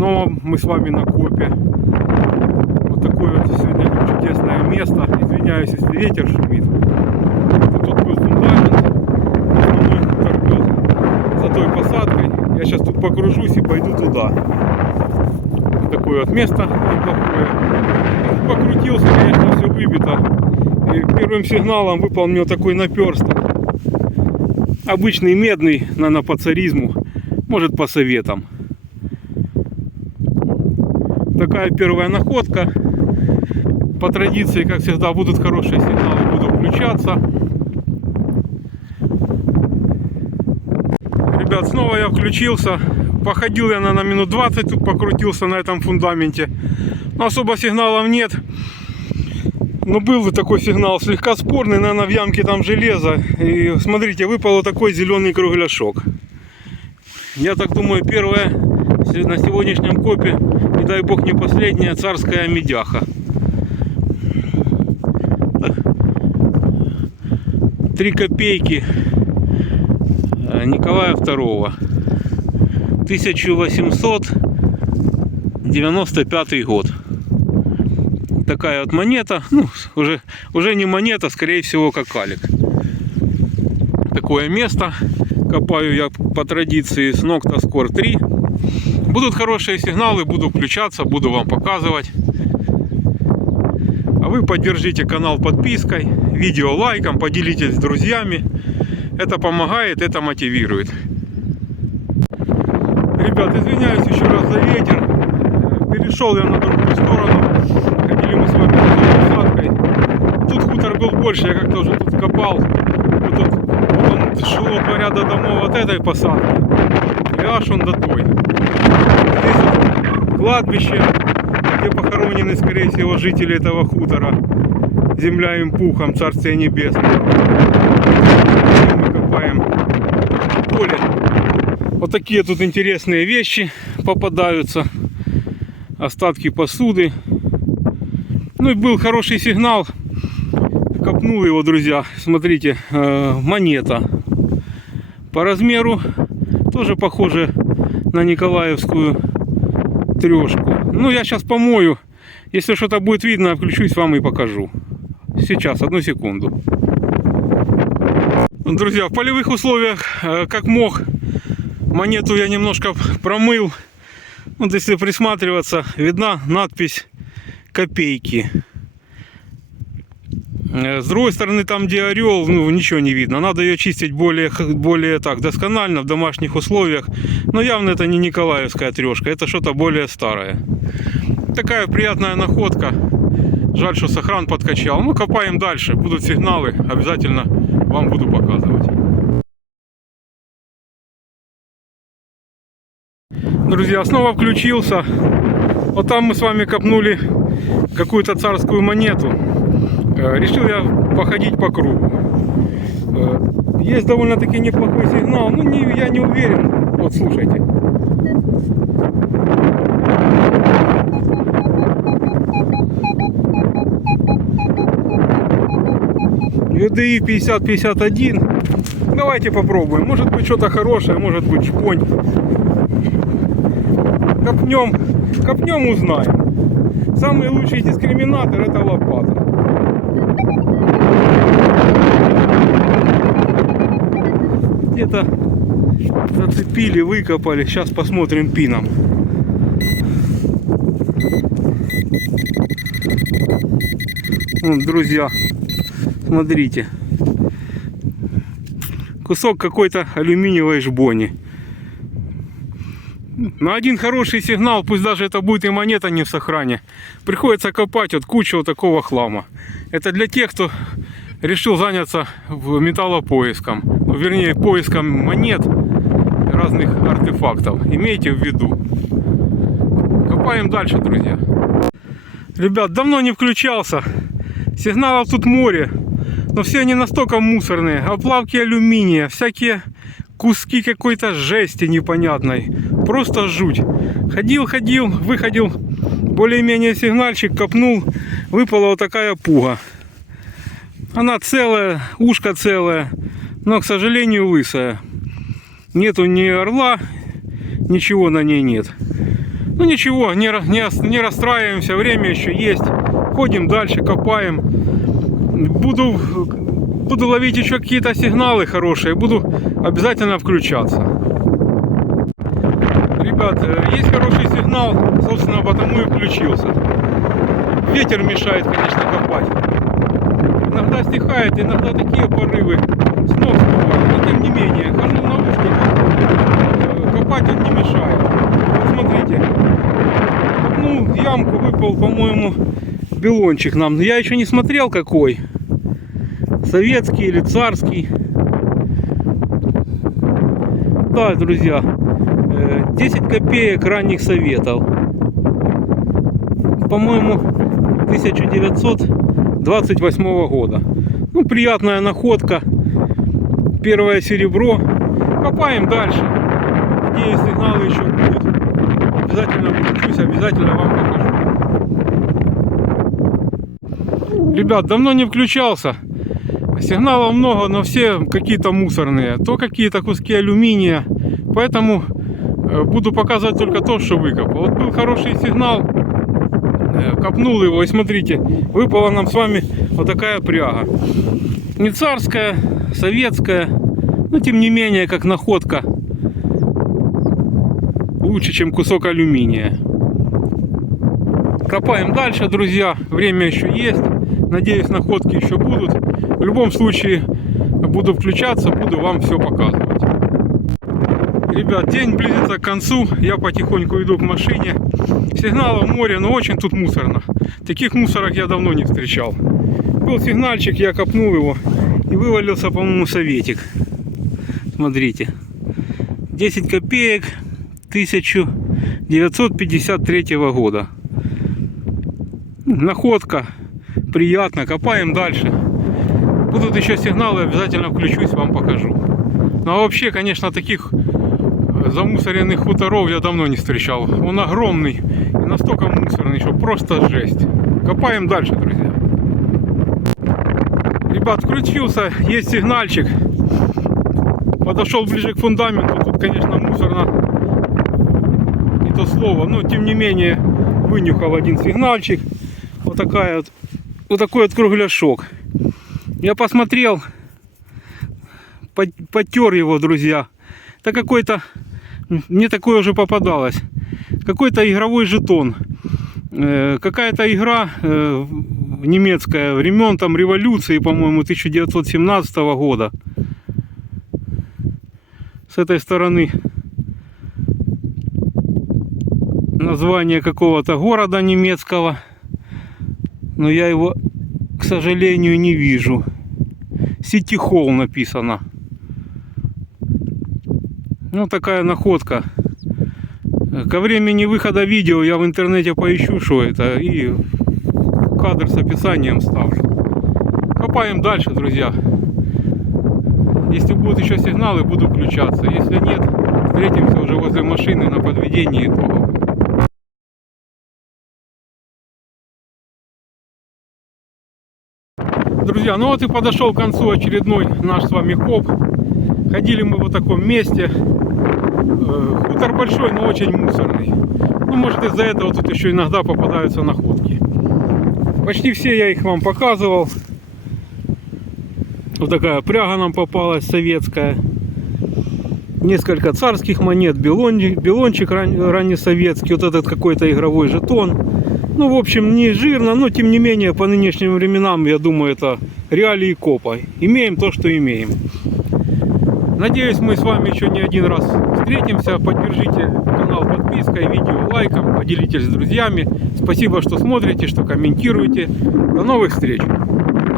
Снова мы с вами на копе. Вот такое вот сегодня чудесное место. Извиняюсь, если ветер шумит. Вот Тут был фундамент. Основной хутор был за той посадкой. Я сейчас тут покружусь и пойду туда. Вот такое вот место неплохое. Покрутился, конечно, все выбито. И первым сигналом вот такой наперсток. Обычный медный, наверное, по царизму. Может, по советам. Такая первая находка. По традиции, как всегда, будут хорошие сигналы, буду включаться. Ребят, снова я включился. Походил я, наверное, минут 20 тут покрутился на этом фундаменте. Но особо сигналов нет. Но был вот такой сигнал слегка спорный, наверное, в ямке там железо. И смотрите, выпал вот такой зеленый кругляшок. Я так думаю, первое на сегодняшнем копе, дай бог не последняя, царская медяха. Три копейки э, Николая II. 1895 год. Такая вот монета. Ну, уже, уже не монета, скорее всего, какалик. Такое место. Копаю я по традиции с Ноктоскор 3. Будут хорошие сигналы, буду включаться, буду вам показывать. А вы поддержите канал подпиской, видео лайком, поделитесь с друзьями. Это помогает, это мотивирует. Ребят, извиняюсь еще раз за ветер. Перешел я на другую сторону. Ходили мы с вами за посадкой. Тут хутор был больше, я как-то уже тут копал. Вот тут вот он шло два ряда домов от этой посадки. Аж он до той. Здесь вот кладбище, где похоронены, скорее всего, жители этого хутора. Земля им пухом, царствие небесное. Мы копаем поле. Вот такие тут интересные вещи попадаются. Остатки посуды. Ну и был хороший сигнал. Копнул его, друзья. Смотрите, э, монета. По размеру тоже похоже на Николаевскую трешку. Ну, я сейчас помою. Если что-то будет видно, включусь вам и покажу. Сейчас, одну секунду. Друзья, в полевых условиях, э, как мог, монету я немножко промыл. Вот если присматриваться, видна надпись копейки. Э, С другой стороны, там где орел, ну ничего не видно. Надо ее чистить более, более так досконально в домашних условиях. Но явно это не Николаевская трешка, это что-то более старое. Такая приятная находка. Жаль, что сохран подкачал. Ну, копаем дальше. Будут сигналы. Обязательно вам буду показывать. Друзья, снова включился. Вот там мы с вами копнули какую-то царскую монету. Э, Решил я походить по кругу. Э, Есть довольно-таки неплохой сигнал. Ну, не, я не уверен. Вот слушайте. UDI 5051. Давайте попробуем. Может быть что-то хорошее, может быть шпонь. Копнем, копнем узнаем. Самый лучший дискриминатор это лопата. Где-то зацепили, выкопали. Сейчас посмотрим пином. Вот, друзья, смотрите. Кусок какой-то алюминиевой жбони. На один хороший сигнал, пусть даже это будет и монета не в сохране, приходится копать вот кучу вот такого хлама. Это для тех, кто решил заняться металлопоиском. Ну, вернее, поиском монет разных артефактов. Имейте в виду. Копаем дальше, друзья. Ребят, давно не включался. Сигналов тут море. Но все они настолько мусорные. Оплавки алюминия, всякие куски какой-то жести непонятной. Просто жуть. Ходил, ходил, выходил. Более-менее сигнальчик копнул. Выпала вот такая пуга. Она целая, ушко целое. Но, к сожалению, лысая. Нету ни орла, ничего на ней нет. Ну ничего, не, не, не расстраиваемся, время еще есть. Ходим дальше, копаем. Буду, буду ловить еще какие-то сигналы хорошие, буду обязательно включаться. Ребят, э, есть хороший сигнал, собственно, потому и включился. Ветер мешает, конечно, копать. Иногда стихает, иногда такие порывы с ног сбивают, но тем не менее, хожу в наушниках, э, копать он не мешает. Смотрите, копнул в ямку, выпал, по-моему, белончик нам. Я еще не смотрел какой. Советский или царский. Да, друзья, э, 10 копеек ранних советов. По-моему, 1928 года. Ну, приятная находка. Первое серебро. Копаем дальше. Надеюсь, сигналы еще будут. Обязательно включусь, обязательно вам покажу. Ребят, давно не включался. Сигналов много, но все какие-то мусорные. То какие-то куски алюминия. Поэтому э, буду показывать только то, что выкопал. Вот был хороший сигнал. Э, Копнул его и смотрите, выпала нам с вами вот такая пряга. Не царская, советская, но тем не менее, как находка. Лучше, чем кусок алюминия. Копаем дальше, друзья. Время еще есть. Надеюсь, находки еще будут. В любом случае, буду включаться, буду вам все показывать. Ребят, день близится к концу. Я потихоньку иду к машине. Сигналов море, но очень тут мусорно. Таких мусорок я давно не встречал. Был сигнальчик, я копнул его. И вывалился, по-моему, советик. Смотрите. 10 копеек 1953 года. Находка. Приятно. Копаем дальше. Будут еще сигналы, обязательно включусь, вам покажу. Ну а вообще, конечно, таких э, замусоренных хуторов я давно не встречал. Он огромный и настолько мусорный, что просто жесть. Копаем дальше, друзья. Ребят, включился, есть сигнальчик. Подошел ближе к фундаменту. Тут, конечно, мусорно. Не то слово. Но, тем не менее, вынюхал один сигнальчик. Вот такая вот. Вот такой вот кругляшок. Я посмотрел. по- Потер его, друзья. Это какой-то... Мне такое уже попадалось. Какой-то игровой жетон. Э, Какая-то игра э, немецкая времен там революции, по-моему, 1917 года. С этой стороны название какого-то города немецкого. Но я его, к сожалению, не вижу. Сити Холл написано. Ну, такая находка. Ко времени выхода видео я в интернете поищу, что это, и кадр с описанием ставлю. Копаем дальше, друзья. Если будут еще сигналы, буду включаться. Если нет, встретимся уже возле машины на подведении итогов. Друзья, ну вот и подошел к концу очередной наш с вами хоп. Ходили мы в таком месте. Э, Хутор большой, но очень мусорный. Ну, может из-за этого тут еще иногда попадаются находки. Почти все я их вам показывал. Вот такая пряга нам попалась советская. Несколько царских монет, белончик, белончик ран- раннесоветский, вот этот какой-то игровой жетон. Ну, в общем, не жирно, но тем не менее, по нынешним временам, я думаю, это реалии копа. Имеем то, что имеем. Надеюсь, мы с вами еще не один раз встретимся. Поддержите канал подпиской, видео лайком, поделитесь с друзьями. Спасибо, что смотрите, что комментируете. До новых встреч!